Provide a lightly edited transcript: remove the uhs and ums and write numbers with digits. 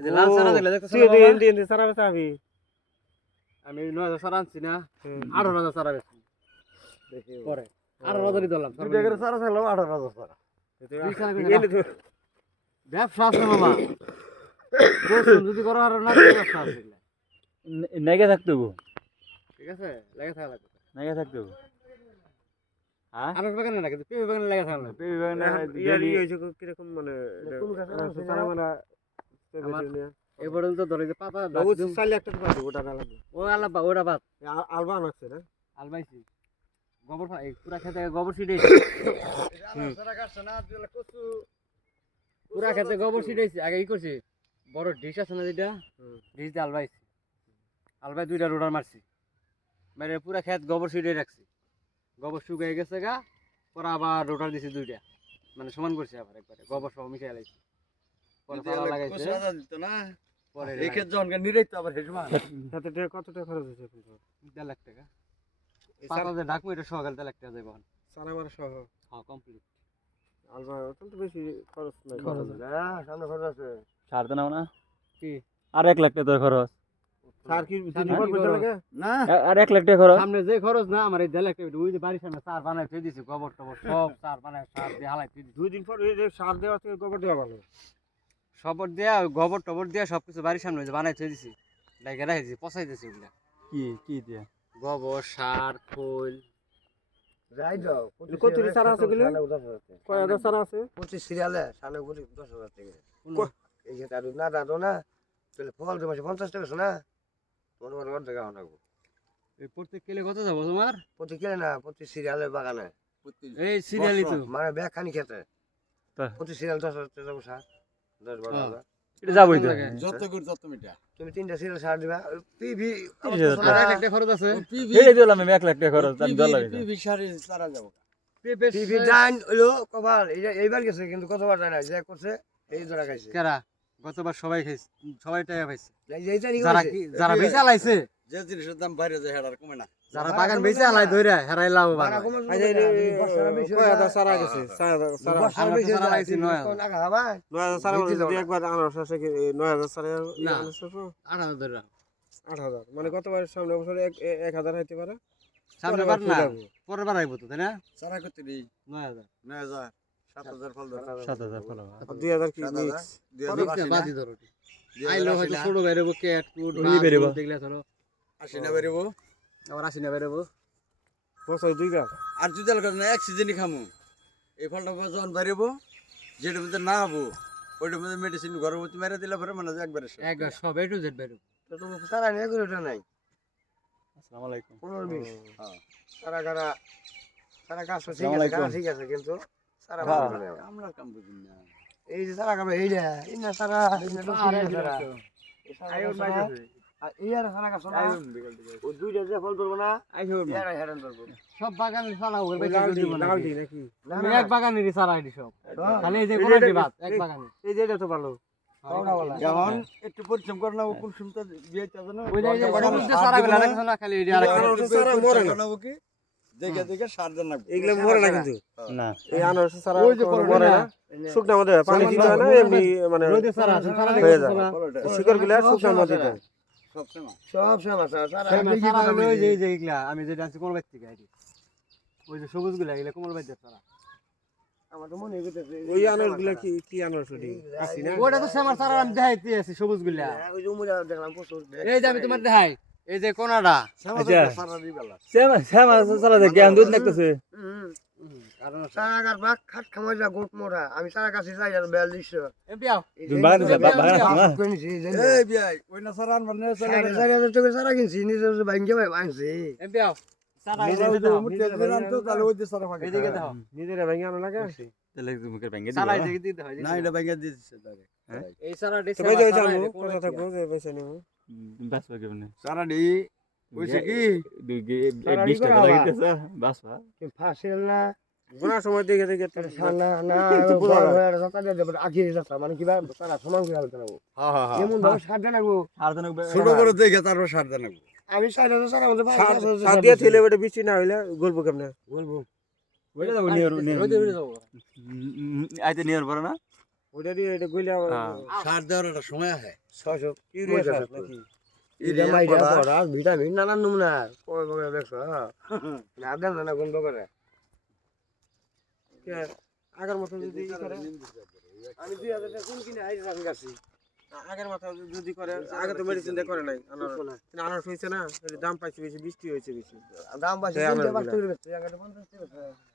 এই যে লাল সারা দিলে দেখতেছ তুই না দিন সারা বেচাবি আমি 9000 সারা আনছি না 18000 সারা বেচছি পরে 18000ই দিলাম দুই টাকার সারা থাকলেও 18,000 সারা। ব্যবসা আছে মামা বসুন যদি করো আর না ব্যবসা আছে নেগে থাকতে গো ঠিক আছে লাগে থাকা লাগবে নেগে থাকতে গো হ্যাঁ আনার বাগানে না কিন্তু পেঁপে বাগানে লাগে থাকা লাগবে পেপি বাগানে ইয়ার ই হইছে কিরকম মানে কোন গাছ আছে? সারা মানে এই পর্যন্ত ধরে যে পাতা ও চাইলে একটা পাবো ওটা না লাগবে ও আলাপা ওটা বাদ আলবান আছে না আলবাইছি গোবর এই পুরা খেতে গোবর ছিটাইছি সারা কাটছে না, তুই কচু পুরা খেতে গোবর ছিটাইছি আগে কি করছি বড় ডিশ আছে না যেটা ডিশ দিয়ে আলবাইছি আলবাই 2টা রোডার মারছি মানে পুরা খেত গোবর ছিটাই রাখছি গোবর শুকিয়ে গেছে গা পরে আবার রোডার দিছি 2টা মানে সমান করছি আবার একবারে গোবর সহ মিশিয়ে লাইছি পরে পালা লাগাইছে কচু আদা দিত না। পরে এই ক্ষেত যখন নিরাইতো আবার হেসমা। সাথে কত টাকা খরচ হয়েছে কিন্তু 1.5 লাখ টাকা পাতা যে ডাকমু এটা সকাল 1.5 লাখ টাকা যাবে এখন সারা মারা সহ হ্যাঁ কমপ্লিট আলবা তো বেশি খরচ নাই না, সামনে খরচ আছে। ছাড় দে নাও না কি আর 1 লাখ টাকা তোর খরচ সার কি সার নির্ভর কি করতে খরচ? লাগে না, আর 1 লাখ টাকা খরচ সামনে যে খরচ না আমার এই 1.5 লাখ টাকা ওই যে বাড়ির সামনে সার বানাই ফেলে দিছি গোবর টবর সব সার বানাই সার দিয়ে হালাই ফেলে দিছি 2 দিন পর এই যে সার দেওয়া থেকে গোবর দেওয়া ভালো সবর দিয়া গোবর টবর দিয়া সবকিছু বাড়ির সামনে ওই যে বানাই ফেলে দিছি ডাইকে রাখছি পচাই দিছি ওগুলা কি দিয়া গোবর সার খোল যাই দাও। কত সার আছে গুলো? কয় হাজার সারা আছে 25 সিরিয়ালে সামনে 10,000 টাকা। কো- এই যে তার না দাঁড়ো না, তাহলে ফল তো মাসে 50 টাকা শোনা। তোমার অর্ধেক টাকা হনাগো। এই প্রত্যেক কেলে কত যাবো তোমার প্রতি কিলে না, প্রতি সিরিয়ালে বাগানে। এই সিরিয়ালি তো মানে ব্যাগ খানি খেতে। তা। প্রতি সিরিয়াল 10,000 টাকা যাবো সার। 10-12,000। এটা যাবই তো যত করে তত মিটা তুমি 3টা সিরিয়াল সার দিবা। পিভি 30,000 আর এক একটা খরচ আছে এই দিলাম আমি 1 লাখ টাকা খরচ আমি ডলার পিভি সারে সারা যাব পিভি ডাইন হলো কপাল। এইবার গেছে কিন্তু কতবার যায় না, যে করছে এই ধরা খাইছে। কেরা গতবার সবাই খাইছে সবাই টাকা পাইছে এইটা নিয়ে যারা কি যারা বেচা লাইছে যে জিনিসের দাম বাইরে যায় হেডার কমে না যারা বাগান বেচা লাই ধইরা হেরাই লাভ বাড়া বানায় কমার আচ্ছা বেশি কয় হাজার সারা গেছে সারা বর্ষার আমার বেশি তো সারা লাগছে 9,000 টাকা ভাই 9000 সারা বুঝতে যদি দাও না। একবার আনারস আছে 9000 সারা না। 8000 ধইরা 8000 মানে গতবার সামনে বছরে 1000 হইতে পারে সামনে বার না পরের বার আইবো তো তাই না সারা করতে দিই 9,000 9000 7,000 ফল ধর 7,000 ফলো 2000 কি 7,000 মিক্স 2000 বাদি ধরো আইলো হয়তো ছোট বেরোবো ক্যাট কুট ই বেরোবো। দেখলে ধরো 80 না বেরবো আবার 80 না বেরোবো বছর দুইবার আর যদি লাগে না এক সিজনই খামু এই ফলটা যখন বেরবো যেটার মধ্যে না হবো ওইটার মধ্যে মেডিসিন ঘরের মধ্যে মেরে দিলে পরে মানে একবারে শেষ। একবার সব এ টু জেড বেরোবো তো তুমি সারা নিয়ে করে ওটা নাই আসসালামু আলাইকুম 15-20 হ্যাঁ। সারা গাড়া সারা গাছ ঠিক আসসালামু আছে আলাইকুম। গাছ ঠিক আছে কিন্তু সারা হ্যাঁ। ভালো না। আমরা কাম বুঝি না এই যে সারা গাবে এইটা ইনা সারা ইনা তো সারা আইও মাইছে আর এই আর সারা গাছ না ও দুইটা যে ফল ধরবো না আইও এরা হেরান ধরবো সব বাগান সারা ওর বেশি লালটি দিব না লালটি নাকি না তুমি না এক বাগানেরই সারা আইডি সব হ্যাঁ। খালি এই যে কোনাটি বাদ এক বাগানে এই যে এটা তো ভালো পাউডা বলা যখন একটু পরিশ্রম করে না কোন সুমতা বিয়ে চাবে না ওই যে বাগানে সবুজ যে সার সারা দিব বেলা না। রাখছো না খালি এডি আর আনারস সারা মরে না কি দেখে দেখে সার দেন না এগুলো মরে না কিন্তু না এই আনারস সারা ওই যে করো মরে না। না শুকনা মধ্যে পানি দিতে হয় না এমনি মানে রোদে সারা আছে সারা হয়ে যায়। ফলটা শিকড় গুলা শুকনা মধ্যে দেয় সব সময় সব সারা সারা সারা হলো ওই যে এই যে এগুলা আমি যে ডান্স কোমল বাইতে গাইছি ওই যে সবুজ গুলা এগুলা কোমল বাইতে সারা আমার তো মনে হইতেছে ওই আনারস গুলা কি আনারস ওটি আসি না ওটা তো আমার সারা আমি দেখাইতে আছি সবুজ গুলা ওই যে উমরা দেখলাম প্রচুর এই যে আমি তোমার দেখাই এই যে কোনাটা আচ্ছা। সারা দিবেলা শ্যামা সালা দে জ্ঞান দুধ লাগতেছে কারণ সারা গাছ বাক খাট খামাই যা গোট মোরা আমি সারা গাছে যাই আর বেল দিছ এমপিও তুমি বাগান দিছো, বাগান আছো না? এই বিয়াই ওই না সারা আনবার না চলে গেল 4,500 টাকা সারা কিনছি নিজে ভাঙ্গে ভাই আনছি এমপিও সারা নিজে এই যে দাও মুতে দিলাম তো তাহলে ওই যে সারা ফাঁকে এদিকে দাও নিজেরা ভেঙে আনা লাগে তাহলে তুমি মুখে ভেঙে সারা দিবা এদিকে দিতে হয় না এটা ভাঙা দিয়েছে তারে এই সারা তো ভাই যাই যাবো কথা থাকবো যে পয়সা নেব বাসবা কেমনে সারা ডি কইছে কি 20 টাকা লাগিতেছে বাসবা ফাসিল না গোনা সময় দেখে দেখে না না আখি যাচ্ছে মানে কিবা সারা সমান করে আলতে লাগবো হ্যাঁ হ্যাঁ এমন ভাবে সার জানাবো আর দেন ছোট বড় দেখে তারপর সার দেন আমি 4,000 সারা মধ্যে সার দিয়ে থেলে ওটা বৃষ্টি না হইলে গল্প কেমনে বলবো ওইটা দাও নিয়র রোদে রোদে যাবো আইতে নিয়র পড়ে না ওইটা দিয়ে এটা গইলা হ্যাঁ। সার দেওয়ার একটা সময় আছে 600 ইউরিয়া সার নাকি এটা মাইরা পড়া ভিটামিন নানান নমুনা কয় বগরে দেখছো হ্যাঁ না দেন না কোন বগরে কে আগের মতো যদি ই করে আমি 2000 টাকা কোন কিনে আইছি আমি গাছি আগের মাথা যদি করে আগে তো মেডিসিন দিয়ে করে নাই আনারস হয়েছে না এর দাম পাইছে বেশি বৃষ্টি হয়েছে বেশি দাম পাচ্ছি হ্যাঁ, 3 আমরা টাকা 5 টাকা বেচছে 50 টাকা